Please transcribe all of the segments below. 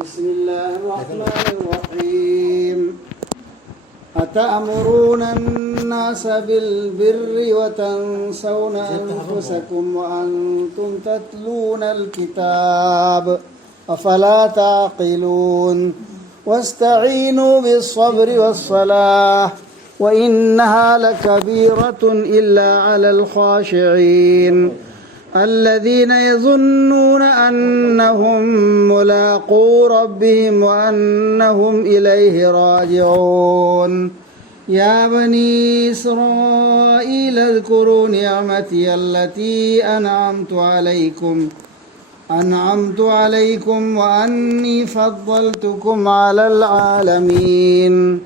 بسم الله الرحمن الرحيم أتأمرون الناس بالبر وتنسون أنفسكم وأنتم تتلون الكتاب أفلا تعقلون واستعينوا بالصبر والصلاة وإنها لكبيرة إلا على الخاشعين الذين يظنون أنهم ملاقو ربهم وأنهم إليه راجعون يا بني إسرائيل اذكروا نعمتي التي أنعمت عليكم وأني فضلتكم على العالمين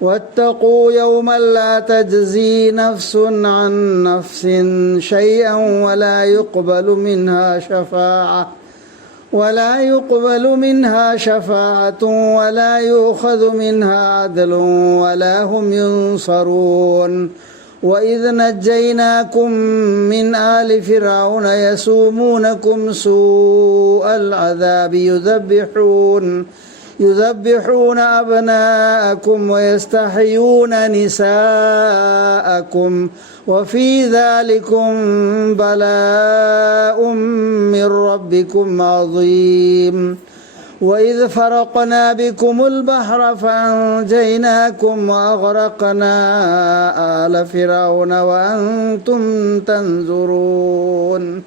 واتقوا يوما لا تجزي نفس عن نفس شيئا ولا يقبل منها شفاعة ولا يؤخذ منها عدل ولا هم ينصرون وإذ نجيناكم من آل فرعون يسومونكم سوء العذاب يذبحون أبناءكم ويستحيون نساءكم وفي ذلكم بلاء من ربكم عظيم وإذ فرقنا بكم البحر فأنجيناكم وأغرقنا آل فرعون وأنتم تنظرون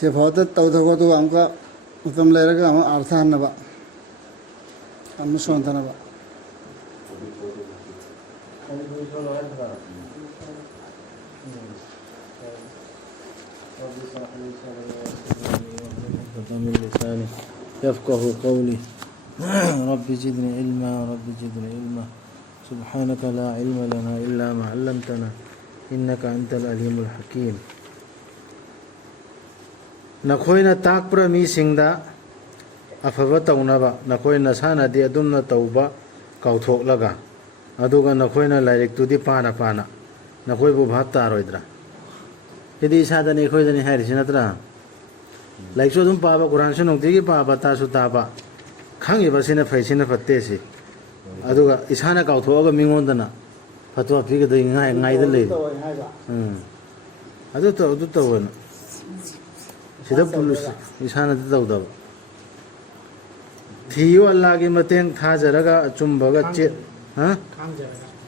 سيفوت التوثقوت وأنك متم ليرك أم أرثان نبأ أم سونت نبأ من لساني يفقه قولي رب زدني علما سبحانك لا علم لنا إلا ما علمتنا إنك أنت العليم الحكيم نخوينا تاكبر ميسيندا أفبا تونبا نخوينا سانا دي أدومنا توبا كوثوك لغا أدوغا نخوينا لايرك تودي بانا نخوي بوبهات تارويدرا إذا إسادة نخوي دني هيري سنترا لايك سو دم پابا قرآن سو نوكتي پابا تاسو تابا خانگي بسينا فايسينا فتيسي أدوغا إسانا كوثوغا مينغون دنا فتوى فيك دي غاي دلي أدو تاوانا سيدا بولوس إسانا تاوداو ثيو الله की मतें थाजरगा अचुंबगा चेत हाँ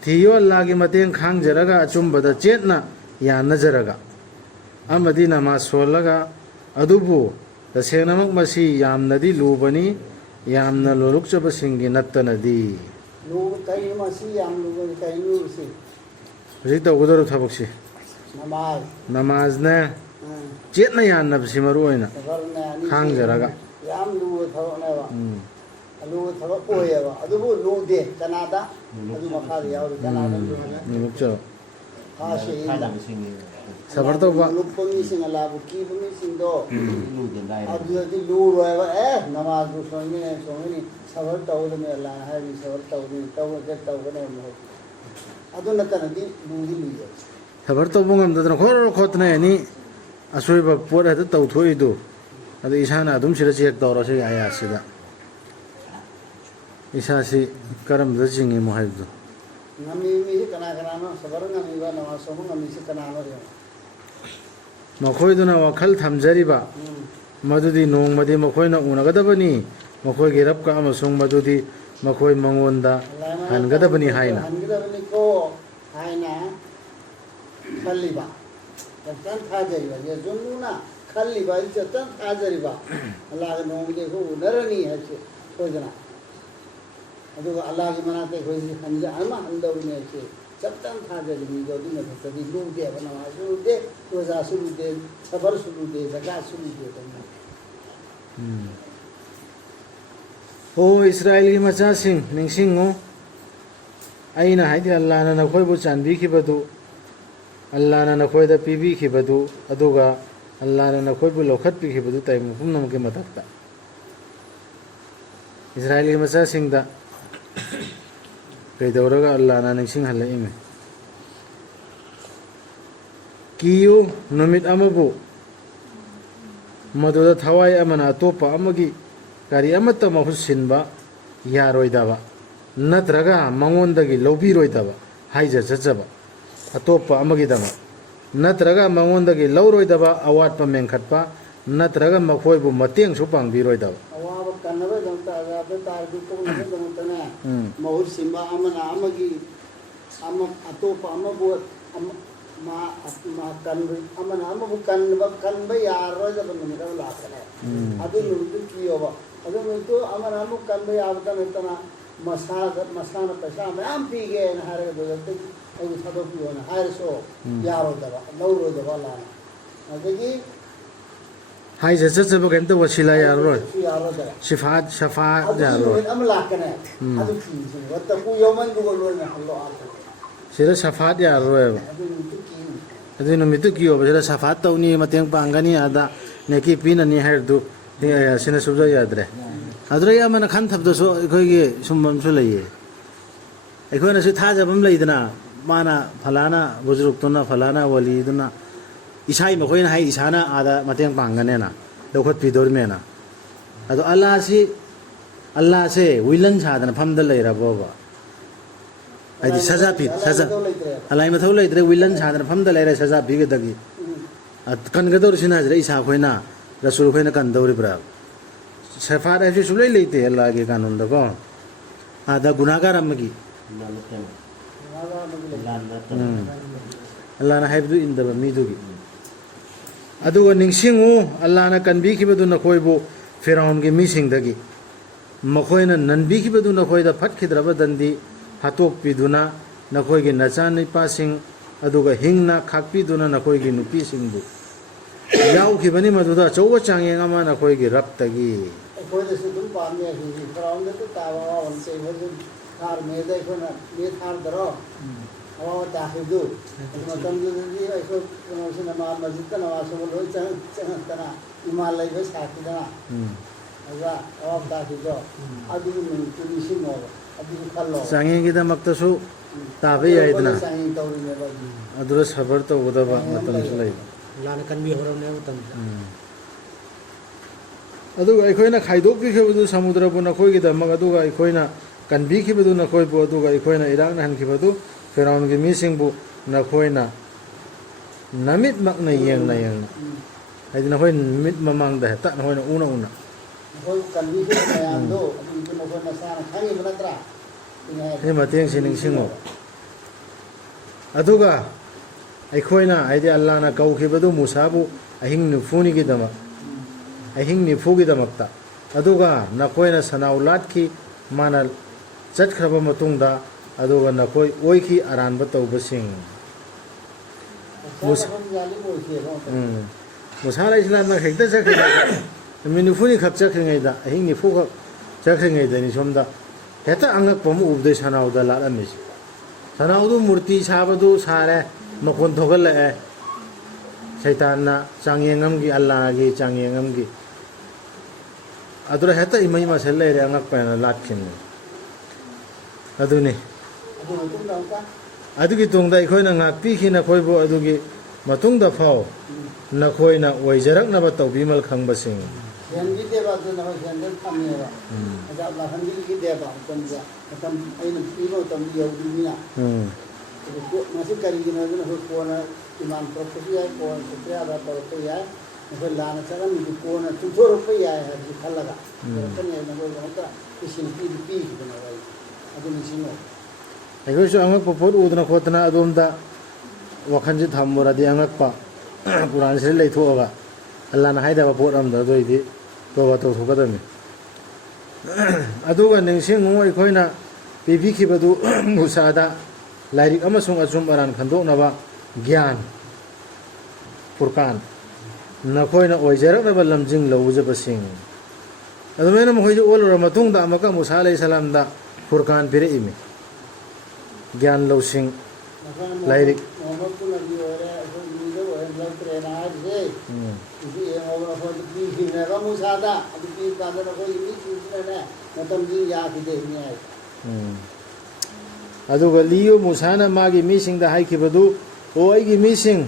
थियो अल्लाह की मतें खांगजरगा अचुंबदा चेतना या नजरगा अमदी नमाज सोलगा अदुबु तसेनमक मसी यामनदी लुबनी यामन लोलुकचबसिंगी नत्तनदी लू कई मसी याम लुबनी कई लुसी हजि तौगदरो थबकसी नमाज ने चेतना यानबसी मरुओइना खांगजरगा याम लू थबनेवा लू थबक ओयेवा अदुबु लूदे कनादा अदु मखादि यावरु कनादा लोलुकचो खाशे सबर तो लुपंगी सिंह लाबु की बमी सिंह दो अदुदी लू रोएवा नमाज दु सोंगी सबर तौदने अल्लाह है भी सबर तौदने मो अदु नतनदी लूदी लुये सबर तो बुंगम दन खोतने नि असोइब पोर हद तौथोइदो अदु इसाना अदुम सिरा चेक तौरसे आया सिदा इसासी करम दजिंगी मोहाइदो नमी मी कना नो सबर नमी बा नमाज सोम नमी से कना नो रे मखोइदुना वखल थमजरिबा मदुदी नोंगमदि मखोइना उनगदबनी मखोइगे रबका अमसुंग मदुदी मखोइ मंगोंदा हनगदबनी हाइना हनगदबनी को हाइना खल्लिबा जतन थाजरिबा ये जुनुना खल्लिबा जतन थाजरिबा अल्लाह नोंगदे को नरनी है से खोजना अदुगा अल्लाह की मनाते खोजी खंजा अमा अंदौने से जतन थाजरिबी जो दिन भक्ति लूदे नमाज लूदे रोजा सुलूदे सबर सुलूदे ज़कात सुलूदे ओ इस्राएली मचा सिंह निंगसिंगो आइना हाइदि अल्लाह ना नखोइबु चानबिखिबदु अल्लाह ना नखोइदा पिबिखिबदु अदुगा अल्लाह ना नखोइबु लौखतबिखिबदु ताइम पुमनमके मतक्ता इस्राएली मचा सिंहदा कईदौरगा अल्लाह ना निंगसिंग हल्लइमे कियु नुमित अमबु मदुदा थवाई अमना अतोपा अमगी ꯀꯔꯤ ꯑꯃꯠꯇ ꯃꯍꯨꯠ ꯁꯤꯟꯕ ꯌꯥꯔꯣꯏꯗꯕ ꯅꯠꯇ꯭ꯔꯒ ꯃꯉꯣꯟꯗꯒꯤ ꯂꯧꯕꯤꯔꯣꯏꯗꯕ ꯍꯥꯏꯖ ꯆꯠꯆꯕ ꯑꯇꯣꯞꯄ ꯑꯃꯒꯤꯗꯃꯛ ꯅꯠꯇ꯭ꯔꯒ ꯃꯉꯣꯟꯗꯒꯤ ꯂꯧꯔꯣꯏꯗꯕ ꯑꯋꯥꯠꯄ ꯃꯦꯟꯈꯠꯄ ꯅꯠꯇ꯭ꯔꯒ ꯃꯈꯣꯏꯕꯨ ꯃꯇꯦꯡꯁꯨ ꯄꯥꯡꯕꯤꯔꯣꯏꯗꯕ ꯑꯋꯥꯕ ꯀꯟꯅꯕꯒꯤꯗꯃꯛꯇ ꯑꯋꯥꯕ ꯇꯥꯔꯗꯤ ꯀꯧꯅꯕꯒꯤꯗꯃꯛꯇꯅꯦ ꯃꯍꯨꯠ ꯁꯤꯟꯕ ꯑꯃꯅ ꯑꯃꯒꯤ ꯑꯇꯣꯞꯄ ꯑꯃꯕꯨ ꯑꯃꯅ ꯑꯃꯕꯨ ꯀꯟꯕ ꯌꯥꯔꯣꯏꯗꯕ ꯅꯨꯃꯤꯠ ꯑꯃ ꯂꯥꯛꯀꯅꯦ ꯑꯗꯨ ꯅꯨꯃꯤꯠꯇꯨ ꯀꯤꯌꯣꯕ ꯑꯗꯨ ꯅꯨꯃꯤꯠꯇꯨ ꯑꯃꯅ ꯑꯃꯨꯛ ꯀꯟꯕ ꯌꯥꯕꯇ ꯅꯠꯇꯅ ꯃꯁꯥꯅ ꯄꯩꯁꯥ ꯃꯌꯥꯝ ꯄꯤꯒꯦꯅ ꯍꯥꯏꯔꯒ ꯑꯩꯕꯨ ꯊꯥꯗꯣꯛꯄꯤꯌꯣꯅ ꯍꯥꯏꯔꯁꯨ ꯌꯥꯔꯣꯏꯗꯕ ꯂꯧꯔꯣꯏꯗꯕ ꯂꯥꯟꯅ ꯑꯗꯒꯤ ꯍꯥꯏꯖ ꯆꯠꯆꯕ ꯀꯩꯝꯇ ꯋꯁꯤꯂꯥ ꯌꯥꯔꯔꯣꯏ ꯌꯥꯔꯣꯏꯗꯕ ꯁꯤꯐꯥꯠ ꯁꯐꯥꯠ ꯑꯗꯨꯒꯤ ꯌꯥꯔꯔꯣꯏ ꯅꯨꯃꯤꯠ ꯑꯃ ꯂꯥꯛꯀꯅꯦ ꯑꯗꯨ ꯀꯤꯁꯤꯅꯦ ꯋꯠꯇꯀꯨ ꯌꯧꯃꯟꯗꯨꯒ ꯂꯣꯏꯅ ꯍꯜꯂꯣ ꯁꯤꯗ ꯁꯐꯥꯠ ꯌꯥꯔꯔꯣꯏꯕ ꯑꯗꯨ ꯅꯨꯃꯤꯠꯇꯨ ꯀꯤꯌꯨ ꯑꯗꯨꯏ ꯅꯨꯃꯤꯠꯇꯨ ꯀꯤꯌꯣꯕ ꯁꯤꯗ ꯁꯐꯥꯠ ꯇꯧꯅꯤ ꯃꯇꯦꯡ ꯄꯥꯡꯒꯅꯤ ꯑꯗ ꯅꯦꯀꯤ ꯄꯤꯅꯅꯤ ꯍꯥꯏꯔꯗꯨ ꯁꯤꯅ ꯁꯨꯡꯌꯥ ꯌꯥꯗ꯭ꯔꯦ ꯑꯗꯨꯗꯩ ꯑꯃꯅ ꯈꯟꯊꯕꯗꯁꯨ ꯑꯩꯈꯣꯏꯒꯤ ꯁꯨꯝꯕ ꯑꯃꯁꯨ ꯂꯩꯌꯦ ꯑꯩꯈꯣꯏꯅꯁꯨ ꯊꯥꯖꯕ ꯑꯃ ꯂꯩꯗꯅ ꯃꯥꯅ ꯐꯂꯥꯅ ꯕꯨꯖꯨꯔꯨꯛꯇꯨꯅ ꯐꯂꯥꯅ ꯋꯥꯂꯤꯗꯨꯅ ꯏꯁꯥꯒꯤ ꯃꯈꯣꯏꯅ ꯍꯥꯏ ꯏꯁꯥꯅ ꯑꯥꯗ ꯃꯇꯦꯡ ꯄꯥꯡꯒꯅꯦꯅ ꯂꯧꯈꯠꯄꯤꯗꯧꯔꯤꯃꯦꯅ ꯑꯗꯣ ꯑꯜꯂꯥꯍꯁꯦ ꯋꯤꯂꯟ ꯁꯥꯗꯅ ꯐꯝꯗ ꯂꯩꯔꯕꯣꯕ ꯍꯥꯏꯗꯤ ꯁꯖꯥ ꯄꯤ ꯁꯖꯥ ꯑꯂꯥꯏ ꯃꯊꯧ ꯂꯩꯇ꯭रे ꯋꯤꯂꯟ ꯁꯥꯗꯅ ꯐꯝꯗ ꯂꯩꯔꯦ ꯁꯖꯥ ꯄꯤꯒꯗꯒꯤ ꯀꯟꯒꯗꯧꯔꯤꯁꯤꯅ ꯍꯥꯏꯁꯤꯗ ꯏꯁꯥ ꯑꯩꯈꯣꯏꯅ ꯔꯁꯨꯜ ꯑꯩꯈꯣꯏꯅ ꯀꯟꯗꯧꯔꯤꯕ꯭ꯔꯥ ꯁꯐꯥꯠ ꯍꯥꯏꯕꯁꯤ ꯁꯨꯡꯂꯩ ꯂꯩꯇꯦ ꯑꯜꯂꯥꯍꯒꯤ ꯀꯥꯅꯨꯟꯗꯀꯣ ꯑꯗ ꯒꯨꯅꯥꯒꯥꯔ ꯑꯃꯒꯤ ꯑꯜꯂꯥꯍꯅ ꯍꯥꯏꯕꯗꯨ ꯏꯟꯗꯕ ꯃꯤꯗꯨꯒꯤ ꯑꯗꯨꯒ ꯅꯤꯡꯁꯤꯡꯉꯨ ꯑꯜꯂꯥꯍꯅ ꯀꯟꯕꯤꯈꯤꯕꯗꯨ ꯅꯈꯣꯏꯕꯨ ꯐꯤꯔꯥꯎꯟꯒꯤ ꯃꯤꯁꯤꯡꯗꯒꯤ ꯃꯈꯣꯏꯅ ꯅꯟꯕꯤꯈꯤꯕꯗꯨ ꯅꯈꯣꯏꯗ ꯐꯠꯈꯤꯗ꯭ꯔꯕꯗꯟꯗꯤ ꯍꯥꯠꯇꯣꯛꯄꯤꯗꯨꯅ ꯅꯈꯣꯏꯒꯤ ꯅꯆꯥꯅꯨꯄꯥꯁꯤꯡ ꯑꯗꯨꯒ ꯍꯤꯡꯅ ꯈꯥꯛꯄꯤꯗꯨꯅ ꯅꯈꯣꯏꯒꯤ ꯅꯨꯄꯤꯁꯤꯡꯕꯨ ꯌꯥꯎꯈꯤꯕꯅꯤ ꯃꯗꯨꯗ ꯑꯆꯧꯕ ꯆꯥꯡꯌꯦꯡ ꯑꯃ ꯅꯈꯣꯏꯒꯤ ꯔꯕꯇꯒꯤ ꯑꯩꯈꯣꯏꯗꯁꯨ ꯑꯗꯨꯝ ꯄꯥꯝꯃꯤ ꯑꯩꯈꯣꯏꯒꯤ ꯐꯤꯔꯥꯎꯟꯗꯁꯨ ꯇꯥꯕ ꯑꯋꯥꯕ ꯆꯩꯕꯁꯨ ꯊꯥꯔꯃꯦꯗ ꯑꯩꯈꯣꯏꯅ ꯃꯤ ꯊꯥꯔꯗꯔꯣ ꯑꯋꯥꯕ ꯇꯥꯈꯤꯕꯗꯨ ꯑꯗꯨ ꯃꯇꯝꯗꯨꯗꯗꯤ ꯑꯩꯈꯣꯏ ꯀꯩꯅꯣꯁꯤꯅ ꯃꯁꯖꯤꯗꯇ ꯅꯃꯥꯖꯁꯨ ꯂꯣꯏ ꯆꯪꯉꯛꯇꯅ ꯏꯃꯥꯟ ꯂꯩꯕ ꯁꯥꯈꯤꯗꯅ ꯑꯗꯨꯒ ꯑꯋꯥꯕ ꯇꯥꯈꯤꯕꯗꯣ ꯑꯗꯨꯒꯤ ꯅꯨꯃꯤꯠꯇꯨ ꯅꯤꯡꯁꯤꯡꯉꯣꯕ ꯑꯗꯨꯁꯨ ꯈꯜꯂꯣ ꯆꯥꯡꯌꯦꯡꯒꯤꯗꯃꯛꯇꯁꯨ ꯇꯥꯕ ꯌꯥꯏꯗꯅ ꯆꯥꯡꯌꯦꯡ ꯇꯧꯔꯤꯅꯦꯕ ꯑꯗꯨꯗ ꯁꯕꯔ ꯇꯧꯒꯗꯕ ꯃꯇꯝꯁꯨ ꯂꯩꯕ ꯂꯥꯟꯅ ꯀꯟꯕꯤꯍꯧꯔꯕꯅꯦ ꯃꯇꯝꯗ ꯑꯗꯨꯒ ꯑꯩꯈꯣꯏꯅ ꯈꯥꯏꯗꯣꯛꯄꯤꯈꯤꯕꯗꯨ ꯁꯃꯨꯗ꯭ꯔꯕꯨ ꯅꯈꯣꯏꯒꯤꯗꯃꯛ ꯑꯗꯨꯒ ꯑꯩꯈꯣꯏꯅ ꯀꯟꯕꯤꯈꯤꯕꯗꯨ ꯅꯈꯣꯏꯕꯨ ꯑꯗꯨꯒ ꯑꯩꯈꯣꯏꯅ ꯏꯔꯥꯛꯅꯍꯟꯈꯤꯕꯗꯨ ꯐꯤꯔꯥꯎꯟꯒꯤ ꯃꯤꯁꯤꯡꯕꯨ ꯅꯈꯣꯏꯅ ꯅꯃꯤꯠꯃꯛꯅ ꯌꯦꯡꯅ ꯍꯥꯏꯗꯤ ꯅꯈꯣꯏ ꯅꯨꯃꯤꯠ ꯃꯃꯥꯡꯗ ꯍꯦꯛꯇ ꯅꯈꯣꯏꯅ ꯎꯅ ꯑꯩꯈꯣꯏ ꯀꯟꯕꯤꯈꯤꯕ ꯃꯌꯥꯝꯗꯣ ꯑꯗꯨꯗꯨ ꯅꯈꯣꯏ ꯅꯁꯥꯅ ꯈꯪꯉꯤꯕ ꯅꯠꯇ꯭ꯔꯥ ꯁꯤ ꯃꯇꯦꯡꯁꯤ ꯅꯤꯡꯁꯤꯡꯉꯣ ꯑꯗꯨꯒ ꯑꯩꯈꯣꯏꯅ ꯍꯥꯏꯗꯤ ꯑꯜꯂꯥꯍꯅ ꯀꯧꯈꯤꯕꯗꯨ ꯃꯨꯁꯥꯕꯨ ꯑꯍꯤꯡ 90ꯒꯤꯗꯃꯛꯇ ꯑꯗꯨꯒ ꯅꯈꯣꯏꯅ ꯁꯅꯥꯎ ꯂꯥꯠꯈꯤ ꯃꯥꯅ ꯆꯠꯈ꯭ꯔꯕ ꯃꯇꯨꯡꯗ ꯑꯗꯨꯒ ꯅꯈꯣꯏ ꯑꯣꯏꯈꯤ ꯑꯔꯥꯟꯕ ꯇꯧꯕꯁꯤꯡ ꯃꯨꯁꯥ ꯑꯂꯩꯍꯤꯁꯁꯂꯥꯝꯅ ꯍꯦꯛꯇ ꯆꯠꯈ꯭ꯔꯤꯉꯩꯗ ꯅꯨꯃꯤꯠ 90ꯅꯤ ꯈꯛ ꯆꯠꯈ꯭ꯔꯤꯉꯩꯗ ꯑꯍꯤꯡ 90 ꯈꯛ ꯆꯠꯈ꯭ꯔꯤꯉꯩꯗꯅꯤ ꯁꯣꯝꯗ ꯍꯦꯛꯇ ꯑꯉꯛꯄ ꯑꯃ ꯎꯕꯗꯩ ꯁꯅꯥꯎꯗ ꯂꯥꯠꯂꯝꯃꯤꯁꯤ ꯁꯅꯥꯎꯗꯨ ꯃꯨꯔꯇꯤ ꯁꯥꯕꯗꯨ ꯁꯥꯔꯦ ꯃꯈꯣꯟ ꯊꯣꯛꯍꯜꯂꯛꯑꯦ ꯁꯩꯇꯥꯟꯅ ꯆꯥꯡꯌꯦꯡ ꯑꯜꯂꯥꯍꯒꯤ ꯆꯥꯡꯌꯦꯡ ꯑꯗꯨꯗ ꯍꯦꯛꯇ ꯏꯃꯩ ꯃꯁꯜ ꯂꯩꯔꯦ ꯑꯉꯛꯄꯅ ꯂꯥꯠꯈꯤꯕꯅꯤ ꯑꯗꯨꯅꯤ ꯑꯗꯨꯒꯤ ꯇꯨꯡꯗ ꯑꯩꯈꯣꯏꯅ ꯉꯥꯛꯄꯤꯈꯤ ꯅꯈꯣꯏꯕꯨ ꯑꯗꯨꯒꯤ ꯃꯇꯨꯡꯗ ꯐꯥꯎ ꯅꯈꯣꯏꯅ ꯑꯣꯏꯖꯔꯛꯅꯕ ꯇꯧꯕꯤꯃꯜ ꯈꯪꯕꯁꯤꯡ ꯍꯦꯟꯕꯤꯗꯦꯕ ꯑꯗꯨꯅ ꯍꯣꯏ ꯍꯦꯟꯗ ꯊꯝꯃꯦꯕ ꯑꯗ ꯂꯥꯛꯍꯟꯕꯤꯈꯤꯗꯦꯕ ꯃꯇꯝ ꯑꯩꯅ ꯄꯤꯕ ꯃꯇꯝꯗ ꯌꯧꯗ꯭ꯔꯤꯕꯅꯤꯅ ꯃꯁꯤ ꯀꯔꯤꯒꯤꯅꯣ ꯑꯗꯨꯅ ꯑꯩꯈꯣꯏ ꯀꯣꯟꯅ ꯏꯃꯥꯟ ꯇꯧꯔꯛꯄꯁꯨ ꯌꯥꯏ ꯀꯣꯟꯅ ꯆꯠꯄ ꯌꯥꯕ ꯇꯧꯔꯛꯄ ꯌꯥꯏ ꯑꯩꯈꯣꯏ ꯂꯥꯟꯅ ꯆꯠꯂꯝꯃꯤꯗꯨ ꯀꯣꯟꯅ ꯆꯨꯝꯊꯣꯔꯛꯄ ꯌꯥꯏ ꯍꯥꯏꯕꯁꯤ ꯈꯜꯂꯒ ꯇꯧꯔꯛꯀꯅꯤ ꯅꯈꯣꯏꯗꯃꯛꯇ ꯏꯁꯤꯡ ꯄꯤꯈꯤꯕꯅꯦꯕ ꯑꯗꯨ ꯅꯤꯡꯁꯤꯡꯉꯣ ꯑꯩꯈꯣꯏꯁꯨ ꯑꯉꯛꯄ ꯄꯣꯠ ꯎꯗꯅ ꯈꯣꯠꯇꯅ ꯑꯗꯣꯝꯗ ꯋꯥꯈꯜꯁꯤ ꯊꯝꯃꯨꯔꯗꯤ ꯑꯉꯛꯄ ꯀꯨꯔꯥꯟꯁꯤꯗ ꯂꯩꯊꯣꯛꯑꯒ ꯑꯜꯂꯥꯍꯅ ꯍꯥꯏꯗꯕ ꯄꯣꯠ ꯑꯃꯗ ꯑꯗꯨꯏꯗꯤ ꯇꯣꯕꯥ ꯇꯧꯊꯣꯛꯀꯗꯕꯅꯤ ꯑꯗꯨꯒ ꯅꯤꯡꯁꯤꯡꯉꯨ ꯑꯩꯈꯣꯏꯅ ꯄꯤꯕꯤꯈꯤꯕꯗꯨ ꯃꯨꯁꯥꯗ ꯂꯥꯏꯔꯤꯛ ꯑꯃꯁꯨꯡ ꯑꯆꯨꯝ ꯑꯔꯥꯟ ꯈꯟꯗꯣꯛꯅꯕ ꯒ꯭ꯌꯥꯟ ꯐꯨꯔꯀꯥꯟ ꯅꯈꯣꯏꯅ ꯑꯣꯏꯖꯔꯛꯅꯕ ꯂꯝꯖꯤꯡ ꯂꯧꯖꯕꯁꯤꯡ ꯑꯗꯨꯃꯥꯏꯅ ꯃꯈꯣꯏꯁꯨ ꯑꯣꯜꯂꯨꯔ ꯃꯇꯨꯡꯗ ꯑꯃꯨꯛꯀ ꯃꯨꯁꯥ ꯑꯂꯩꯍꯤꯁꯁꯂꯥꯝꯗ ꯐꯨꯔꯀꯥꯟ ꯄꯤꯔꯛꯏꯃꯤ ꯒ꯭ꯌꯥꯟ ꯂꯧꯁꯤꯡ ꯂꯥꯏꯔꯤꯛ ꯑꯗꯨꯒ ꯂꯤꯌꯨ ꯃꯨꯁꯥꯅ ꯃꯥꯒꯤ ꯃꯤꯁꯤꯡꯗ ꯍꯥꯏꯈꯤꯕꯗꯨ ꯑꯣ ꯑꯩꯒꯤ ꯃꯤꯁꯤꯡ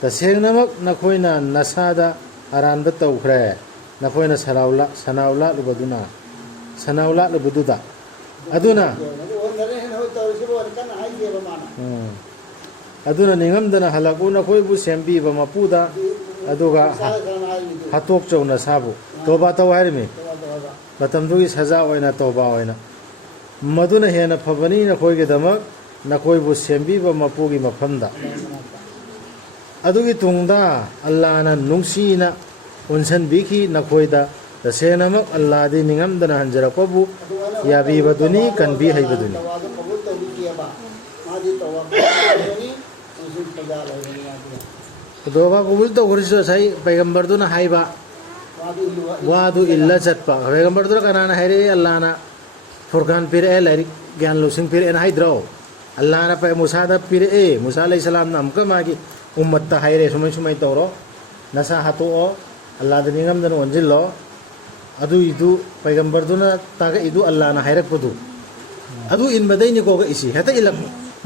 ꯇꯁꯦꯡꯅꯃꯛ ꯅꯈꯣꯏꯅ ꯅꯁꯥꯗ ꯑꯔꯥꯟꯕ ꯇꯧꯈ꯭ꯔꯦ ꯅꯈꯣꯏꯅ ꯁꯅꯥꯎ ꯂꯥꯠꯂꯨꯕꯗꯨꯅ ꯁꯅꯥꯎ ꯂꯥꯠꯂꯨꯕꯗꯨꯗ ꯑꯗꯨꯅ ꯑꯗꯨꯅ ꯅꯤꯡꯉꯝꯗꯅ ꯍꯜꯂꯛꯎ ꯅꯈꯣꯏꯕꯨ ꯁꯦꯝꯕꯤꯕ ꯃꯄꯨꯗ ꯑꯗꯨꯒ ꯍꯥꯠꯇꯣꯛꯆꯧ ꯅꯁꯥꯕꯨ ꯇꯣꯕꯥ ꯇꯧ ꯍꯥꯏꯔꯤꯃꯤ ꯃꯇꯝꯗꯨꯒꯤ ꯁꯖꯥ ꯑꯣꯏꯅ ꯇꯣꯕꯥ ꯑꯣꯏꯅ ꯃꯗꯨꯅ ꯍꯦꯟꯅ ꯐꯕꯅꯤ ꯅꯈꯣꯏꯒꯤꯗꯃꯛ ꯅꯈꯣꯏꯕꯨ ꯁꯦꯝꯕꯤꯕ ꯃꯄꯨꯒꯤ ꯃꯐꯝꯗ ꯑꯗꯨꯒꯤ ꯇꯨꯡꯗ ꯑꯜꯂꯥꯍꯅ ꯅꯨꯡꯁꯤꯅ ꯎꯟꯁꯟꯕꯤꯈꯤ ꯅꯈꯣꯏꯗ ꯇꯁꯦꯡꯅꯃꯛ ꯑꯜꯂꯥꯍꯗꯤ ꯅꯤꯡꯉꯝꯗꯅ ꯍꯟꯖꯔꯛꯄꯕꯨ ꯌꯥꯕꯤꯕꯗꯨꯅꯤ ꯀꯟꯕꯤ ꯍꯩꯕꯗꯨꯅꯤ ꯇꯣꯕꯥ ꯀꯕꯨꯜ ꯇꯧꯈ꯭ꯔꯁꯨ ꯉꯁꯥꯏ ꯄꯩꯒꯝꯕꯔꯗꯨꯅ ꯍꯥꯏꯕ ꯋꯥꯗꯨ ꯏꯜꯂ ꯆꯠꯄ ꯄꯩꯒꯝꯕꯔꯗꯨꯅ ꯀꯅꯥꯅ ꯍꯥꯏꯔꯛꯏ ꯑꯜꯂꯥꯍꯅ ꯐꯨꯔꯀꯥꯟ ꯄꯤꯔꯛꯑꯦ ꯂꯥꯏꯔꯤꯛ ꯒ꯭ꯌꯥꯟ ꯂꯧꯁꯤꯡ ꯄꯤꯔꯛꯑꯦꯅ ꯍꯥꯏꯗ꯭ꯔꯣ ꯑꯜꯂꯥꯍꯅ ꯃꯨꯁꯥꯗ ꯄꯤꯔꯛꯑꯦ ꯃꯨꯁꯥ ꯑꯂꯩꯍꯤ ꯁꯂꯥꯝꯅ ꯑꯃꯨꯛꯀ ꯃꯥꯒꯤ ꯎꯝꯃꯠꯇ ꯍꯥꯏꯔꯦ ꯁꯨꯃꯥꯏ ꯁꯨꯃꯥꯏꯅ ꯇꯧꯔꯣ ꯅꯁꯥ ꯍꯥꯠꯇꯣꯛꯑꯣ ꯑꯜꯂꯥꯍꯗ ꯅꯤꯡꯉꯝꯗꯅ ꯑꯣꯟꯁꯤꯜꯂꯣ ꯑꯗꯨꯏꯗꯨ ꯄꯩꯒꯝꯕꯔꯗꯨꯅ ꯇꯥꯛꯏꯗꯨ ꯑꯜꯂꯥꯍꯅ ꯍꯥꯏꯔꯛꯄꯗꯨ ꯑꯗꯨ ꯏꯟꯕꯗꯩꯅꯤ ꯀꯣꯛꯏꯁꯤ ꯍꯦꯛꯇ ꯏꯜꯂꯛ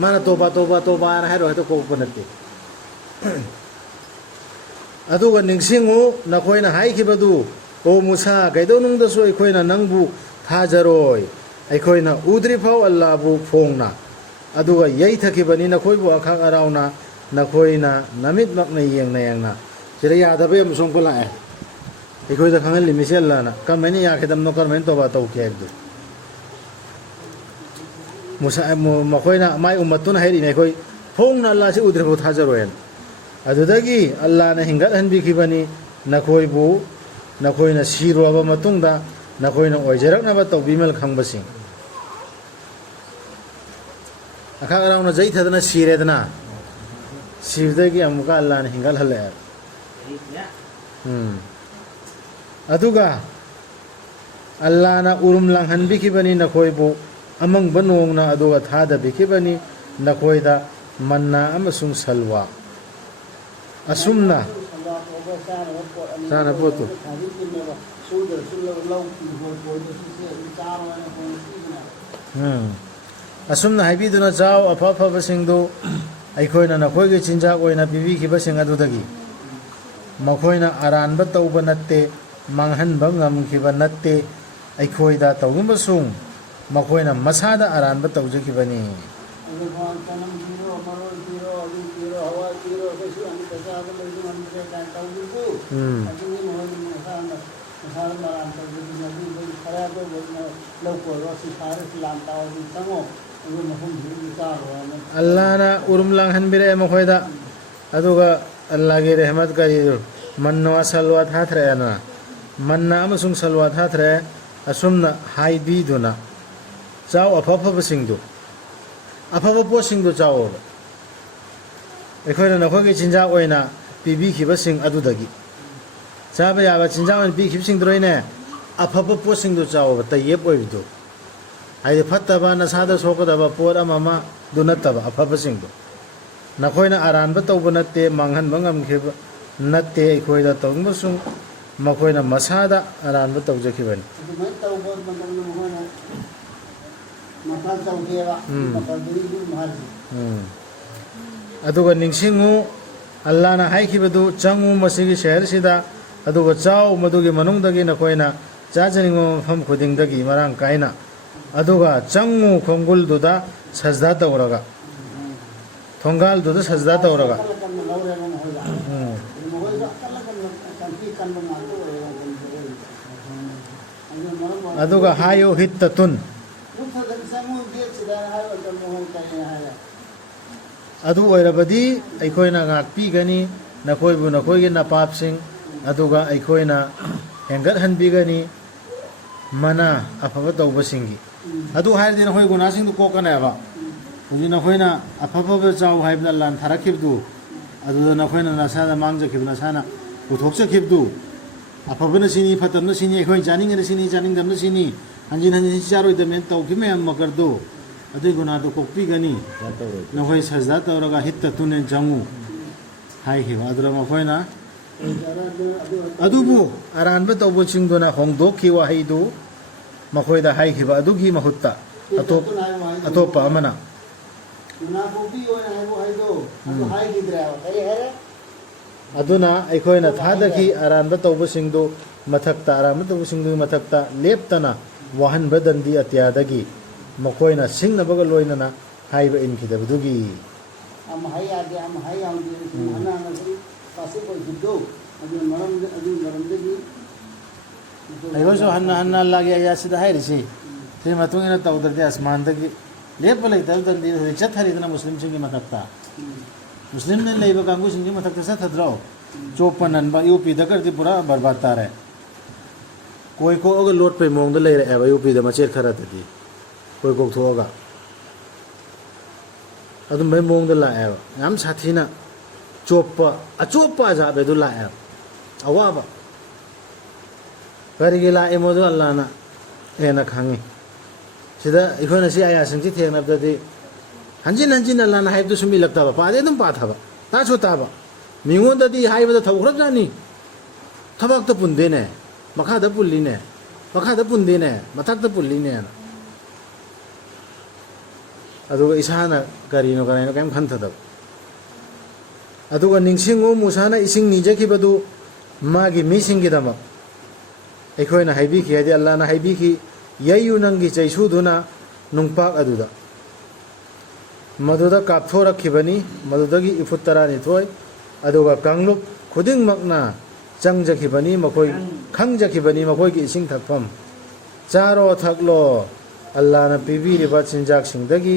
ꯃꯥꯅ ꯇꯣꯕꯥ ꯇꯣꯕꯥ ꯇꯣꯕꯥꯅ ꯍꯥꯏꯔꯣ ꯍꯦꯛꯇ ꯀꯣꯛꯄ ꯅꯠꯇꯦ ꯑꯗꯨꯒ ꯅꯤꯡꯁꯤꯡꯉꯨ ꯅꯈꯣꯏꯅ ꯍꯥꯏꯈꯤꯕꯗꯨ ꯑꯣ ꯃꯨꯁꯥ ꯀꯩꯗꯧꯅꯨꯡꯗꯁꯨ ꯑꯩꯈꯣꯏꯅ ꯅꯪꯕꯨ ꯊꯥꯖꯔꯣꯏ ꯑꯩꯈꯣꯏꯅ ꯎꯗ꯭ꯔꯤꯐꯥꯎ ꯑꯜꯂꯥꯍꯕꯨ ꯐꯣꯡꯅ ꯑꯗꯨꯒ ꯌꯩꯊꯈꯤꯕꯅꯤ ꯅꯈꯣꯏꯕꯨ ꯑꯈꯥꯛ ꯑꯔꯥꯎꯅ ꯅꯈꯣꯏꯅ ꯅꯃꯤꯠꯃꯛꯅ ꯌꯦꯡꯅ ꯌꯦꯡꯅ ꯁꯤꯗ ꯌꯥꯗꯕ ꯌꯥꯝ ꯁꯣꯡꯄ ꯂꯥꯛꯑꯦ ꯑꯩꯈꯣꯏꯗ ꯈꯪꯍꯜꯂꯤꯃꯤꯁꯦ ꯑꯜꯂꯥꯍꯅ ꯀꯔꯝꯍꯥꯏꯅ ꯌꯥꯈꯤꯗꯕꯅꯣ ꯀꯔꯝꯍꯥꯏꯅ ꯇꯧꯕ ꯇꯧꯈꯤ ꯍꯥꯏꯕꯗꯨ ꯃꯈꯣꯏꯅ ꯃꯥꯏ ꯎꯝꯃꯠꯇꯨꯅ ꯍꯥꯏꯔꯤꯅꯦ ꯑꯩꯈꯣꯏ ꯐꯣꯡꯅ ꯑꯜꯂꯥꯍꯁꯤ ꯎꯗ꯭ꯔꯤꯐꯥꯎ ꯊꯥꯖꯔꯣꯏꯅ ꯑꯗꯨꯗꯒꯤ ꯑꯜꯂꯥꯍꯅ ꯍꯤꯡꯒꯠꯍꯟꯕꯤꯈꯤꯕꯅꯤ ꯅꯈꯣꯏꯅ ꯁꯤꯔꯨꯔꯕ ꯃꯇꯨꯡꯗ ꯅꯈꯣꯏꯅ ꯑꯣꯏꯖꯔꯛꯅꯕ ꯇꯧꯕꯤꯃꯜ ꯈꯪꯕꯁꯤꯡ ꯑꯈꯥꯛ ꯑꯔꯥꯎꯅ ꯖꯩꯊꯗꯅ ꯁꯤꯔꯦꯗꯅ ꯁꯤꯕꯗꯒꯤ ꯑꯃꯨꯛꯀ ꯑꯜꯂꯥꯍꯅ ꯍꯤꯡꯒꯠꯍꯜꯂꯛꯑꯦ ꯑꯗꯨꯒ ꯑꯜꯂꯥꯍꯅ ꯎꯔꯨꯝ ꯂꯥꯡꯍꯟꯕꯤꯈꯤꯕꯅꯤ ꯅꯈꯣꯏꯕꯨ ꯑꯃꯪꯕ ꯅꯣꯡꯅ ꯑꯗꯨꯒ ꯊꯥꯗꯕꯤꯈꯤꯕꯅꯤ ꯅꯈꯣꯏꯗ ꯃꯟꯅꯥ ꯑꯃꯁꯨꯡ ꯁꯜꯋꯥ ꯑꯁꯨꯝꯅ ꯆꯥꯅ ꯄꯣꯠꯇꯨ ꯑꯁꯨꯝꯅ ꯍꯥꯏꯕꯤꯗꯨꯅ ꯆꯥꯎ ꯑꯐ ꯑꯐꯕꯁꯤꯡꯗꯨ ꯑꯩꯈꯣꯏꯅ ꯅꯈꯣꯏꯒꯤ ꯆꯤꯟꯖꯥꯛ ꯑꯣꯏꯅ ꯄꯤꯕꯤꯈꯤꯕꯁꯤꯡ ꯑꯗꯨꯗꯒꯤ ꯃꯈꯣꯏꯅ ꯑꯔꯥꯟꯕ ꯇꯧꯕ ꯅꯠꯇꯦ ꯃꯥꯡꯍꯟꯕ ꯉꯝꯈꯤꯕ ꯅꯠꯇꯦ ꯑꯩꯈꯣꯏꯗ ꯇꯧꯅꯕꯁꯨꯡ ꯃꯈꯣꯏꯅ ꯃꯁꯥꯗ ꯑꯔꯥꯟꯕ ꯇꯧꯖꯈꯤꯕꯅꯤ ꯑꯜꯂꯥꯍꯅ ꯎꯔꯨꯝ ꯂꯥꯡꯍꯟꯕꯤꯔꯛꯑꯦ ꯃꯈꯣꯏꯗ ꯑꯗꯨꯒ ꯑꯜꯂꯥꯍꯒꯤ ꯔꯦꯍꯃꯠ ꯀꯔꯤ ꯃꯟꯅ ꯁꯜꯋꯥ ꯊꯥꯊꯔꯛꯑꯦꯅ ꯃꯟꯅ ꯑꯃꯁꯨꯡ ꯁꯜꯋꯥ ꯊꯥꯊꯔꯛꯑꯦ ꯑꯁꯨꯝꯅ ꯍꯥꯏꯕꯤꯗꯨꯅ ꯆꯥꯎ ꯑꯐ ꯑꯐꯕꯁꯤꯡꯗꯨ ꯑꯐꯕ ꯄꯣꯠꯁꯤꯡꯗꯨ ꯆꯥꯎꯑꯣꯕ ꯑꯩꯈꯣꯏꯅ ꯅꯈꯣꯏꯒꯤ ꯆꯤꯟꯖꯥꯛ ꯑꯣꯏꯅ ꯄꯤꯕꯤꯈꯤꯕꯁꯤꯡ ꯑꯗꯨꯗꯒꯤ ꯆꯥꯕ ꯌꯥꯕ ꯆꯤꯟꯖꯥꯛ ꯑꯣꯏꯅ ꯄꯤꯈꯤꯕꯁꯤꯡꯗꯨꯅꯦ ꯑꯐꯕ ꯄꯣꯠꯁꯤꯡꯗꯨ ꯆꯥꯎꯑꯣꯕ ꯇꯌꯦꯞ ꯑꯣꯏꯕꯗꯨ ꯍꯥꯏꯗꯤ ꯐꯠꯇꯕ ꯅꯁꯥꯗ ꯁꯣꯛꯀꯗꯕ ꯄꯣꯠ ꯑꯃꯗꯨ ꯅꯠꯇꯕ ꯑꯐꯕꯁꯤꯡꯗꯨ ꯅꯈꯣꯏꯅ ꯑꯔꯥꯟꯕ ꯇꯧꯕ ꯅꯠꯇꯦ ꯃꯥꯡꯍꯟꯕ ꯉꯝꯈꯤꯕ ꯅꯠꯇꯦ ꯑꯩꯈꯣꯏꯗ ꯇꯧꯅꯕꯁꯨꯡ ꯃꯈꯣꯏꯅ ꯃꯁꯥꯗ ꯑꯔꯥꯟꯕ ꯇꯧꯖꯈꯤꯕꯅꯤ ꯑꯗꯨꯒ ꯅꯤꯡꯁꯤꯡꯉꯨ ꯑꯜꯂꯥꯍꯅ ꯍꯥꯏꯈꯤꯕꯗꯨ ꯆꯪꯉꯨ ꯃꯁꯤꯒꯤ ꯁꯍꯔꯁꯤꯗ ꯑꯗꯨꯒ ꯆꯥꯎ ꯃꯗꯨꯒꯤ ꯃꯅꯨꯡꯗꯒꯤ ꯅꯈꯣꯏꯅ ꯆꯥꯖꯅꯤꯡꯕ ꯃꯐꯝ ꯈꯨꯗꯤꯡꯗꯒꯤ ꯃꯔꯥꯡ ꯀꯥꯏꯅ ꯑꯗꯨꯒ ꯆꯪꯉꯨ ꯈꯣꯡꯒꯨꯜꯗꯨꯗ ꯁꯖꯗꯥ ꯇꯧꯔꯒ ꯊꯣꯡꯒꯥꯜꯗꯨꯗ ꯁꯖꯗꯥ ꯇꯧꯔꯒ ꯑꯗꯨꯒ ꯍꯥꯏꯌꯨ ꯍꯤꯠꯇꯇꯨꯟ ꯑꯗꯨ ꯑꯣꯏꯔꯕꯗꯤ ꯑꯩꯈꯣꯏꯅ ꯉꯥꯛꯄꯤꯒꯅꯤ ꯅꯈꯣꯏꯕꯨ ꯅꯈꯣꯏꯒꯤ ꯅꯄꯥꯞꯁꯤꯡ ꯑꯗꯨꯒ ꯑꯩꯈꯣꯏꯅ ꯍꯦꯟꯒꯠꯍꯟꯕꯤꯒꯅꯤ ꯃꯅꯥ ꯑꯐꯕ ꯇꯧꯕꯁꯤꯡꯒꯤ ꯑꯗꯨ ꯍꯥꯏꯔꯗꯤ ꯅꯈꯣꯏ ꯒꯨꯅꯥꯁꯤꯡꯗꯨ ꯀꯣꯛꯀꯅꯦꯕ ꯍꯧꯖꯤꯛ ꯅꯈꯣꯏꯅ ꯑꯐꯕ ꯆꯥꯎ ꯍꯥꯏꯕꯗ ꯂꯥꯟ ꯊꯥꯔꯛꯈꯤꯕꯗꯨ ꯑꯗꯨꯗ ꯅꯈꯣꯏꯅ ꯅꯁꯥꯗ ꯃꯥꯡꯖꯈꯤꯕ ꯅꯁꯥꯅ ꯄꯨꯊꯣꯛꯆꯈꯤꯕꯗꯨ ꯑꯐꯕꯅ ꯁꯤꯅꯤ ꯐꯠꯇꯕꯅ ꯁꯤꯅꯤ ꯑꯩꯈꯣꯏꯅ ꯆꯥꯅꯤꯡꯉꯅ ꯁꯤꯅꯤ ꯆꯥꯅꯤꯡꯗꯕꯅ ꯁꯤꯅꯤ ꯍꯟꯖꯤꯟ ꯍꯟꯖꯤꯟ ꯆꯥꯔꯣꯏꯗꯕꯅꯦꯅ ꯇꯧꯈꯤꯕ ꯃꯌꯥꯝ ꯃꯀꯔꯗꯨ ꯑꯗꯨꯏ ꯒꯨꯅꯥꯗꯨ ꯀꯣꯛꯄꯤꯒꯅꯤ ꯅꯈꯣꯏ ꯁꯖꯗꯥ ꯇꯧꯔꯒ ꯍꯤꯠꯇꯇꯨꯟ ꯆꯪꯉꯨ ꯍꯥꯏꯈꯤꯕ ꯑꯗꯨꯗ ꯃꯈꯣꯏꯅ ꯑꯗꯨꯕꯨ ꯑꯔꯥꯟꯕ ꯇꯧꯕꯁꯤꯡꯗꯨꯅ ꯍꯣꯡꯗꯣꯛꯈꯤ ꯋꯥꯍꯩꯗꯨ ꯃꯈꯣꯏꯗ ꯍꯥꯏꯈꯤꯕ ꯑꯗꯨꯒꯤ ꯃꯍꯨꯠꯇ ꯑꯇꯣꯞꯄ ꯑꯃꯅ ꯑꯗꯨꯅ ꯑꯩꯈꯣꯏꯅ ꯊꯥꯗꯈꯤ ꯑꯔꯥꯟꯕ ꯇꯧꯕꯁꯤꯡꯗꯨ ꯃꯊꯛꯇ ꯑꯔꯥꯟꯕ ꯃꯊꯛꯇ ꯂꯦꯞꯇꯅ ꯋꯥꯍꯟꯕ ꯗꯟꯗꯤ ꯑꯇꯤꯌꯥꯗꯒꯤ ꯃꯈꯣꯏꯅ ꯁꯤꯡꯅꯕꯒ ꯂꯣꯏꯅꯅ ꯍꯥꯏꯕ ꯏꯟꯈꯤꯗꯕꯗꯨꯒꯤ ꯑꯃ ꯍꯥꯏ ꯌꯥꯗꯦ ꯑꯃ ꯍꯥꯏ ꯌꯥꯎꯗꯦ ꯑꯅꯥꯅ ꯁꯨꯝ ꯄꯥꯁꯤꯞ ꯑꯣꯏꯈꯤꯕꯗꯣ ꯑꯗꯨꯒꯤ ꯃꯔꯝꯗꯒꯤ ꯑꯩꯈꯣꯏꯁꯨ ꯍꯟꯅ ꯍꯟꯅ ꯑꯜꯂꯥꯍꯒꯤ ꯑꯌꯥꯠꯁꯤꯗ ꯍꯥꯏꯔꯤꯁꯤ ꯁꯤ ꯃꯇꯨꯡ ꯏꯟꯅ ꯇꯧꯗ꯭ꯔꯗꯤ ꯑꯁꯃꯥꯟꯗꯒꯤ ꯂꯦꯞꯄ ꯂꯩꯇꯕ ꯗꯟꯗꯤ ꯍꯧꯖꯤꯛ ꯆꯠꯊꯔꯤꯗꯅ ꯃꯨꯁꯂꯤꯝꯁꯤꯡꯒꯤ ꯃꯊꯛꯇ ꯃꯨꯁꯂꯤꯝꯅ ꯂꯩꯕ ꯀꯥꯡꯕꯨꯁꯤꯡꯒꯤ ꯃꯊꯛꯇ ꯆꯠꯊꯗ꯭ꯔꯣ ꯆꯣꯞꯄ ꯅꯟꯕ ꯌꯨꯄꯤꯗ ꯀꯔꯗꯤ ꯄꯨꯔꯥ ꯕꯔꯕꯥꯠ ꯇꯥꯔꯦ ꯀꯣꯏ ꯀꯣꯛꯑꯒ ꯂꯣꯠꯄꯩ ꯃꯑꯣꯡꯗ ꯂꯩꯔꯛꯑꯦꯕ ꯌꯨꯄꯤꯗ ꯃꯆꯦꯠ ꯈꯔꯗꯗꯤ ꯀꯣꯏ ꯀꯣꯛꯊꯣꯛꯑꯒ ꯑꯗꯨꯝꯕꯩ ꯃꯑꯣꯡꯗ ꯂꯥꯛꯑꯦꯕ ꯌꯥꯝ ꯁꯥꯊꯤꯅ ꯆꯣꯞꯄ ꯑꯆꯣꯞꯄ ꯑꯖꯥꯕ ꯑꯗꯨ ꯂꯥꯛꯑꯦꯕ ꯑꯋꯥꯕ ꯀꯔꯤꯒꯤ ꯂꯥꯛꯏꯃꯣꯗꯣ ꯑꯜꯂꯥꯍꯅ ꯍꯦꯟꯅ ꯈꯪꯉꯤ ꯁꯤꯗ ꯑꯩꯈꯣꯏꯅ ꯁꯤ ꯑꯌꯥꯁꯤꯡꯁꯤ ꯊꯦꯡꯅꯕꯗꯗꯤ ꯍꯟꯖꯤꯟ ꯍꯟꯖꯤꯟ ꯑꯜꯂꯥꯍꯅ ꯍꯥꯏꯕꯗꯨ ꯁꯨꯝ ꯏꯜꯂꯛꯇꯕ ꯄꯥꯗꯦ ꯑꯗꯨꯝ ꯄꯥꯊꯕ ꯇꯥꯁꯨ ꯇꯥꯕ ꯃꯤꯉꯣꯟꯗꯗꯤ ꯍꯥꯏꯕꯗ ꯊꯧꯈ꯭ꯔꯕꯖꯥꯠꯅꯤ ꯊꯕꯛꯇ ꯄꯨꯟꯗꯦꯅꯦ ꯃꯈꯥꯗ ꯄꯨꯜꯂꯤꯅꯦ ꯃꯈꯥꯗ ꯄꯨꯟꯗꯦꯅꯦ ꯃꯊꯛꯇ ꯄꯨꯜꯂꯤꯅꯦꯅ ꯑꯗꯨꯒ ꯏꯁꯥꯅ ꯀꯔꯤꯅꯣ ꯀꯔꯤꯅꯣ ꯀꯩꯝ ꯈꯟꯊꯗꯕ ꯑꯗꯨꯒ ꯅꯤꯡꯁꯤꯡꯉꯨ ꯃꯨꯁꯥꯅ ꯏꯁꯤꯡ ꯅꯤꯖꯈꯤꯕꯗꯨ ꯃꯥꯒꯤ ꯃꯤꯁꯤꯡꯒꯤꯗꯃꯛ ꯑꯩꯈꯣꯏꯅ ꯍꯥꯏꯕꯤꯈꯤ ꯍꯥꯏꯗꯤ ꯑꯜꯂꯥꯍꯅ ꯍꯥꯏꯕꯤꯈꯤ ꯌꯩꯌꯨ ꯅꯪꯒꯤ ꯆꯩꯁꯨꯗꯨꯅ ꯅꯨꯡꯄꯥꯛ ꯑꯗꯨꯗ ꯃꯗꯨꯗ ꯀꯥꯞꯊꯣꯔꯛꯈꯤꯕꯅꯤ ꯃꯗꯨꯗꯒꯤ ꯏꯐꯨꯠ 12 ꯑꯗꯨꯒ ꯀꯥꯡꯂꯨꯞ ꯈꯨꯗꯤꯡꯃꯛꯅ ꯆꯪꯖꯈꯤꯕꯅꯤ ꯃꯈꯣꯏ ꯈꯪꯖꯈꯤꯕꯅꯤ ꯃꯈꯣꯏꯒꯤ ꯏꯁꯤꯡ ꯊꯛꯐꯝ ꯆꯥꯔꯣ ꯊꯛꯂꯣ ꯑꯜꯂꯥꯍꯅ ꯄꯤꯕꯤꯔꯤꯕ ꯆꯤꯟꯖꯥꯛꯁꯤꯡꯗꯒꯤ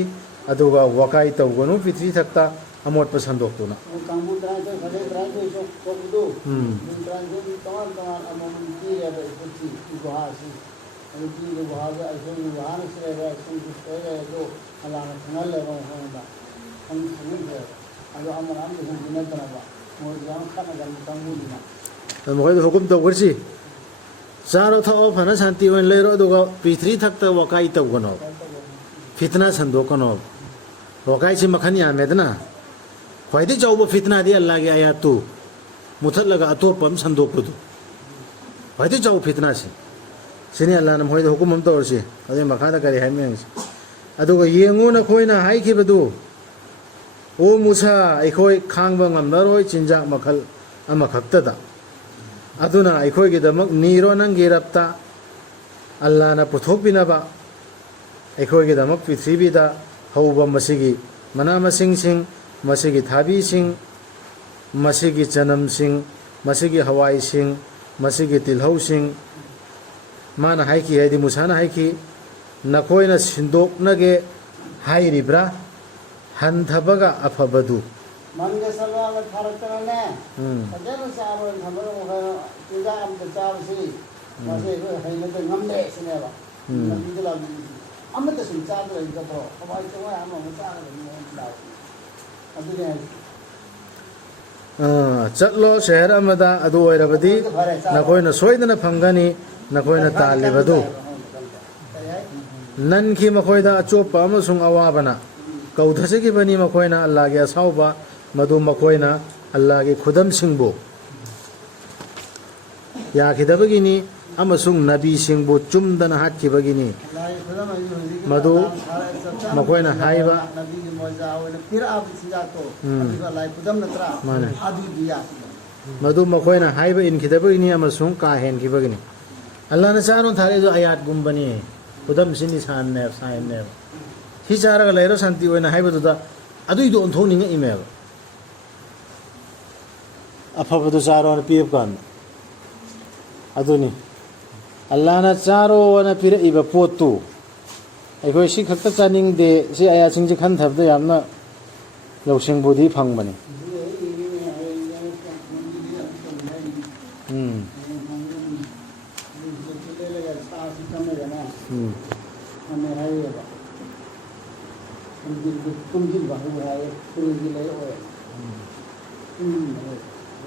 ꯑꯗꯨꯒ ꯋꯥꯀꯥꯏ ꯇꯧꯒꯅꯨ ꯄ꯭ꯔꯤꯊꯤꯕꯤ ꯊꯛꯇ ꯑꯃꯣꯠꯄ ꯁꯟꯗꯣꯛꯇꯨꯅ ꯀꯥꯡꯕꯨ 13 ꯊꯣꯛꯄꯗꯨ ꯇꯣꯉꯥꯟ ꯇꯣꯉꯥꯟ ꯑꯃꯃꯝ ꯄꯤꯔꯦꯕ ꯏꯐꯨꯠꯁꯤ ꯒꯨꯍꯥꯁꯤ ꯑꯗꯨ ꯄꯤꯔꯤꯕ ꯒꯨꯍꯥꯗ ꯑꯩꯈꯣꯏꯒꯤ ꯒꯨꯍꯥꯅ ꯁꯤꯔꯦꯕ ꯏꯁꯤꯡꯁꯤ ꯁꯣꯏꯔꯦ ꯑꯗꯣ ꯑꯜꯂꯥꯍꯅ ꯈꯪꯍꯜꯂꯦꯕ ꯃꯈꯣꯏꯗ ꯈꯪꯍꯟꯈ꯭ꯔꯦꯕ ꯑꯗꯣ ꯑꯃꯅ ꯑꯃꯗ ꯍꯨꯟꯕꯤꯅꯗꯅꯕ ꯃꯣꯏꯗ ꯌꯥꯝ ꯈꯠꯅꯒꯟꯕ ꯀꯥꯡꯕꯨꯅꯤꯅ ꯃꯈꯣꯏꯗ ꯍꯨꯀꯨꯝ ꯇꯧꯈ꯭ꯔꯁꯤ ꯆꯥꯔꯣ ꯊꯛꯑꯣ ꯐꯅ ꯁꯥꯟꯇꯤ ꯑꯣꯏꯅ ꯂꯩꯔꯣ ꯑꯗꯨꯒ ꯄ꯭ꯔꯤꯊꯤꯕꯤ ꯊꯛꯇ ꯋꯥꯀꯥꯏ ꯇꯧꯒꯅꯣ ꯐꯤꯇꯅ ꯁꯟꯗꯣꯛꯀꯅꯣ ꯋꯥꯀꯥꯏꯁꯤ ꯃꯈꯟ ꯌꯥꯝꯃꯦꯗꯅ ꯈ꯭ꯋꯥꯏꯗꯒꯤ ꯆꯥꯎꯕ ꯐꯤꯇꯅꯥꯗꯤ ꯑꯜꯂꯥꯍꯒꯤ ꯑꯌꯥꯠꯇꯨ ꯃꯨꯊꯠꯂꯒ ꯑꯇꯣꯞꯄ ꯑꯃ ꯁꯟꯗꯣꯛꯄꯗꯨ ꯈ꯭ꯋꯥꯏꯗꯒꯤ ꯆꯥꯎꯕ ꯐꯤꯇꯅꯥꯁꯤ ꯁꯤꯅꯤ ꯑꯜꯂꯥꯍꯅ ꯃꯈꯣꯏꯗ ꯍꯨꯀꯨꯝ ꯑꯃ ꯇꯧꯔꯁꯤ ꯑꯗꯨꯒꯤ ꯃꯈꯥꯗ ꯀꯔꯤ ꯍꯥꯏꯕ ꯌꯦꯡꯁꯤ ꯑꯗꯨꯒ ꯌꯦꯡꯉꯨ ꯅꯈꯣꯏꯅ ꯍꯥꯏꯈꯤꯕꯗꯨ ꯑꯣ ꯃꯨꯁꯥ ꯑꯩꯈꯣꯏ ꯈꯥꯡꯕ ꯉꯝꯅꯔꯣꯏ ꯆꯤꯟꯖꯥꯛ ꯃꯈꯜ ꯑꯃꯈꯛꯇꯗ ꯑꯗꯨꯅ ꯑꯩꯈꯣꯏꯒꯤꯗꯃꯛ ꯅꯤꯔꯣ ꯅꯪꯒꯤ ꯔꯕꯇ ꯑꯜꯂꯥꯍꯅ ꯄꯨꯊꯣꯛꯄꯤꯅꯕ ꯑꯩꯈꯣꯏꯒꯤꯗꯃꯛ ꯄ꯭ꯔꯤꯊꯤꯕꯤꯗ ꯍꯧꯕ ꯃꯁꯤꯒꯤ ꯃꯅꯥ ꯃꯁꯤꯡꯁꯤꯡ ꯃꯁꯤꯒꯤ ꯊꯥꯕꯤꯁꯤꯡ ꯃꯁꯤꯒꯤ ꯆꯅꯝꯁꯤꯡ ꯃꯁꯤꯒꯤ ꯍꯋꯥꯏꯁꯤꯡ ꯃꯁꯤꯒꯤ ꯇꯤꯜꯍꯧꯁꯤꯡ ꯃꯥꯅ ꯍꯥꯏꯈꯤ ꯍꯥꯏꯗꯤ ꯃꯨꯁꯥꯅ ꯍꯥꯏꯈꯤ ꯅꯈꯣꯏꯅ ꯁꯤꯟꯗꯣꯛꯅꯒꯦ ꯍꯥꯏꯔꯤꯕ꯭ꯔꯥ ꯍꯟꯊꯕꯒ ꯑꯐꯕꯗꯨ ꯃꯟꯒ ꯁꯜꯋꯥꯒ ꯊꯥꯔꯛꯇꯅꯅꯦ ꯐꯖꯅ ꯆꯥꯕ ꯊꯝꯕꯗ ꯃꯈꯣꯏꯅ ꯆꯤꯟꯖꯥꯛ ꯑꯃꯇ ꯆꯥꯕꯁꯤ ꯃꯁꯤ ꯑꯩꯈꯣই ꯍꯩꯅꯕ ꯉꯝꯗꯦ ꯁꯤꯅꯦꯕ ꯂꯝꯕꯤꯗ ꯂꯥꯛꯕꯤꯁꯤ ꯑꯃꯠꯇ ꯁꯨꯝ ꯆꯥꯗ꯭ꯔ ꯂꯩꯒꯗ꯭ꯔꯣ ꯍꯋꯥꯏ ꯆꯦꯡꯋꯥꯏ ꯑꯃ ꯆꯥꯒꯗꯕꯅꯤ ꯂꯥꯛ ꯑꯗꯨꯅꯤ ꯍꯥꯏꯁꯤ ꯆꯠꯂꯣ ꯁꯍꯔ ꯑꯃꯗ ꯑꯗꯨ ꯑꯣꯏꯔꯕꯗꯤ ꯅꯈꯣꯏꯅ ꯁꯣꯏꯗꯅ ꯐꯪꯒꯅꯤ ꯅꯈꯣꯏꯅ ꯇꯥꯜꯂꯤꯕꯗꯨ ꯅꯟꯈꯤ ꯃꯈꯣꯏꯗ ꯑꯆꯣꯞꯄ ꯑꯃꯁꯨꯡ ꯑꯋꯥꯕꯅ ꯀꯧꯊꯖꯈꯤꯕꯅꯤ ꯃꯈꯣꯏꯅ ꯑꯜꯂꯥꯍꯒꯤ ꯑꯁꯥꯎꯕ ꯃꯗꯨ ꯃꯈꯣꯏꯅ ꯑꯜꯂꯥꯍꯒꯤ ꯈꯨꯗꯝꯁꯤꯡꯕꯨ ꯌꯥꯈꯤꯗꯕꯒꯤꯅꯤ ꯑꯃꯁꯨꯡ ꯅꯕꯤꯁꯤꯡꯕꯨ ꯆꯨꯝꯗꯅ ꯍꯥꯠꯈꯤꯕꯒꯤꯅꯤ ꯃꯗꯨ ꯃꯈꯣꯏꯅ ꯍꯥꯏꯕ ꯃꯥꯅꯦ ꯃꯗꯨ ꯃꯈꯣꯏꯅ ꯍꯥꯏꯕ ꯏꯟꯈꯤꯗꯕꯒꯤꯅꯤ ꯑꯃꯁꯨꯡ ꯀꯥ ꯍꯦꯟꯈꯤꯕꯒꯤꯅꯤ ꯑꯜꯂꯥꯍꯅ ꯆꯥꯔꯣꯟ ꯊꯥꯔꯛꯏꯗꯣ ꯑꯌꯥꯠꯒꯨꯝꯕꯅꯤ ꯈꯨꯗꯝꯁꯤꯅꯤ ꯁꯥꯏꯟꯅꯦꯕ ꯁꯤ ꯆꯥꯔꯒ ꯂꯩꯔꯣ ꯁꯥꯟꯇꯤ ꯑꯣꯏꯅ ꯍꯥꯏꯕꯗꯨꯗ ꯑꯗꯨꯏꯗꯣ ꯑꯣꯟꯊꯣꯛꯅꯤꯡꯉꯛꯏꯃꯦꯕ ꯑꯐꯕꯗꯨ ꯆꯥꯔꯣꯅ ꯄꯤꯔꯛ ꯀꯥꯟꯗ ꯑꯗꯨꯅꯤ ꯑꯜꯂꯥꯍꯅ ꯆꯥꯔꯣꯅ ꯄꯤꯔꯛꯏꯕ ꯄꯣꯠꯇꯨ ꯑꯩꯈꯣꯏ ꯁꯤ ꯈꯛꯇ ꯆꯥꯅꯤꯡꯗꯦ ꯁꯤ ꯑꯌꯥꯠꯁꯤꯡꯁꯤ ꯈꯟꯊꯕꯗ ꯌꯥꯝꯅ ꯂꯧꯁꯤꯡꯕꯨꯗꯤ ꯐꯪꯕꯅꯤ ꯇꯨꯝꯁꯤꯟꯕ ꯍꯥꯏꯕ ꯍꯥꯏꯌꯦ ꯐꯨꯜꯒꯤ ꯂꯩ ꯑꯣꯏ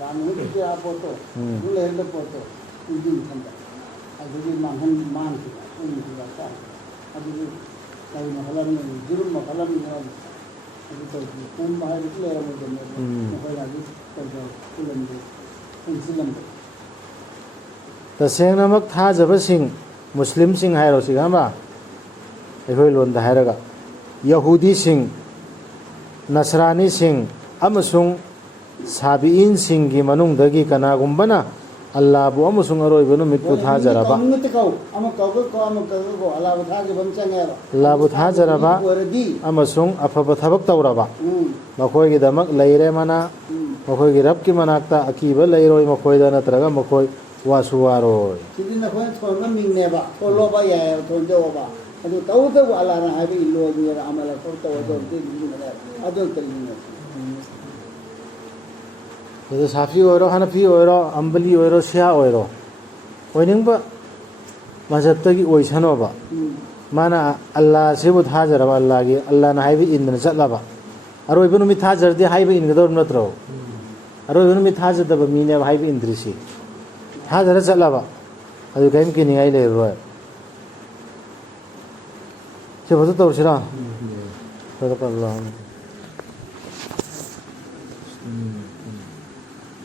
ꯌꯥꯝꯅ ꯄꯣꯠꯇꯣ ꯑꯗꯨ ꯂꯩꯔꯝꯕ ꯄꯣꯠꯇꯣ ꯇꯨꯝꯁꯤꯟ ꯊꯝꯕ ꯑꯗꯨꯒꯤ ꯃꯥꯡꯈꯤꯕ ꯇꯨꯝꯈꯤꯕ ꯍꯥꯏꯇꯥꯔꯦ ꯑꯗꯨꯒꯤ ꯀꯔꯤꯅꯣ ꯈꯜꯂꯝꯃꯤꯅ ꯖꯨꯔꯨꯝꯃ ꯈꯜꯂꯝꯃꯤꯅ ꯑꯗꯨ ꯇꯧꯈꯤ ꯄꯨꯝꯕ ꯍꯥꯏꯕꯁꯨ ꯂꯩꯔꯝꯃꯣꯏꯗꯕꯅꯦ ꯃꯈꯣꯏꯅ ꯑꯗꯨ ꯇꯧꯕ ꯄꯨꯜꯂꯝꯗꯦ ꯄꯨꯟꯁꯤꯜꯂꯝꯗꯦ ꯇꯁꯦꯡꯅꯃꯛ ꯊꯥꯖꯕꯁꯤꯡ ꯃꯨꯁꯂꯤꯝꯁꯤꯡ ꯍꯥꯏꯔꯣ ꯁꯤ ꯈꯪꯕ꯭ꯔꯥ ꯑꯩꯈꯣꯏ ꯂꯣꯟꯗ ꯍꯥꯏꯔꯒ ꯌꯍꯨꯗꯤꯁꯤꯡ ꯅꯁꯔꯥꯅꯤꯁꯤꯡ ꯑꯃꯁꯨꯡ ꯁꯥꯕꯤꯏꯟꯁꯤꯡꯒꯤ ꯃꯅꯨꯡꯗꯒꯤ ꯀꯅꯥꯒꯨꯝꯕꯅ ꯑꯜꯂꯥꯕꯨ ꯑꯃꯁꯨꯡ ꯑꯔꯣꯏꯕ ꯅꯨꯃꯤꯠꯄꯨ ꯊꯥꯖꯔꯕ ꯅꯨꯃꯤꯠꯇ ꯀꯧ ꯑꯃ ꯀꯧ ꯑꯃ ꯀꯧ ꯑꯂꯥꯕꯨ ꯊꯥꯖꯕ ꯑꯃ ꯆꯪꯉꯦꯕ ꯑꯜꯂꯥꯕꯨ ꯊꯥꯖꯔꯕ ꯑꯣꯏꯔꯗꯤ ꯑꯃꯁꯨꯡ ꯑꯐꯕ ꯊꯕꯛ ꯇꯧꯔꯕ ꯎꯝ ꯃꯈꯣꯏꯒꯤꯗꯃꯛ ꯂꯩꯔꯦ ꯃꯅꯥ ꯃꯈꯣꯏꯒꯤ ꯔꯕꯀꯤ ꯃꯅꯥꯛꯇ ꯑꯀꯤꯕ ꯂꯩꯔꯣꯏ ꯃꯈꯣꯏꯗ ꯅꯠꯇ꯭ꯔꯒ ꯃꯈꯣꯏ ꯋꯥꯁꯨ ꯋꯥꯔꯣꯏ ꯁꯤꯗꯤ ꯅꯈꯣꯏꯅ ꯊꯣꯟꯕ ꯃꯤꯡꯅꯦꯕ ꯊꯣꯜꯂꯣꯕ ꯌꯥꯏꯑꯕ ꯊꯣꯟꯖꯧꯕ ꯑꯗꯨ ꯇꯧꯗꯕ ꯑꯂꯥꯅ ꯍꯥꯏꯕ ꯏꯜꯂꯣꯏꯕ ꯑꯃ ꯇꯧꯗꯧꯕ ꯑꯗꯨ ꯀꯔꯤꯅꯣ ꯑꯗꯨ ꯁꯥꯐꯤ ꯑꯣꯏꯔꯣ ꯍꯅꯐꯤ ꯑꯣꯏꯔꯣ ꯑꯝꯕꯂꯤ ꯑꯣꯏꯔꯣ ꯁꯤꯌꯥ ꯑꯣꯏꯔꯣ ꯑꯣꯏꯅꯤꯡꯕ ꯃꯖꯍꯕꯇꯒꯤ ꯑꯣꯏꯁꯅꯣꯕ ꯃꯥꯅ ꯑꯜꯂꯥꯁꯤꯕꯨ ꯊꯥꯖꯔꯕ ꯑꯜꯂꯥꯒꯤ ꯑꯜꯂꯥꯅ ꯍꯥꯏꯕ ꯏꯟꯗꯅ ꯆꯠꯂꯕ ꯑꯔꯣꯏꯕ ꯅꯨꯃꯤꯠ ꯊꯥꯖꯔꯗꯤ ꯍꯥꯏꯕ ꯏꯟꯒꯗꯧꯔꯕ ꯅꯠꯇ꯭ꯔꯣ ꯑꯔꯣꯏꯕ ꯅꯨꯃꯤꯠ ꯊꯥꯖꯗꯕ ꯃꯤꯅꯦꯕ ꯍꯥꯏꯕ ꯏꯟꯗ꯭ꯔꯤꯁꯤ ꯊꯥꯖꯔ ꯆꯠꯂꯕ ꯑꯗꯨ ꯀꯔꯤꯝ ꯀꯤꯅꯤꯡꯉꯥꯏ ꯂꯩꯔꯔꯣꯏ ꯁꯤꯕꯨꯁꯨ ꯇꯧꯁꯤꯔꯥ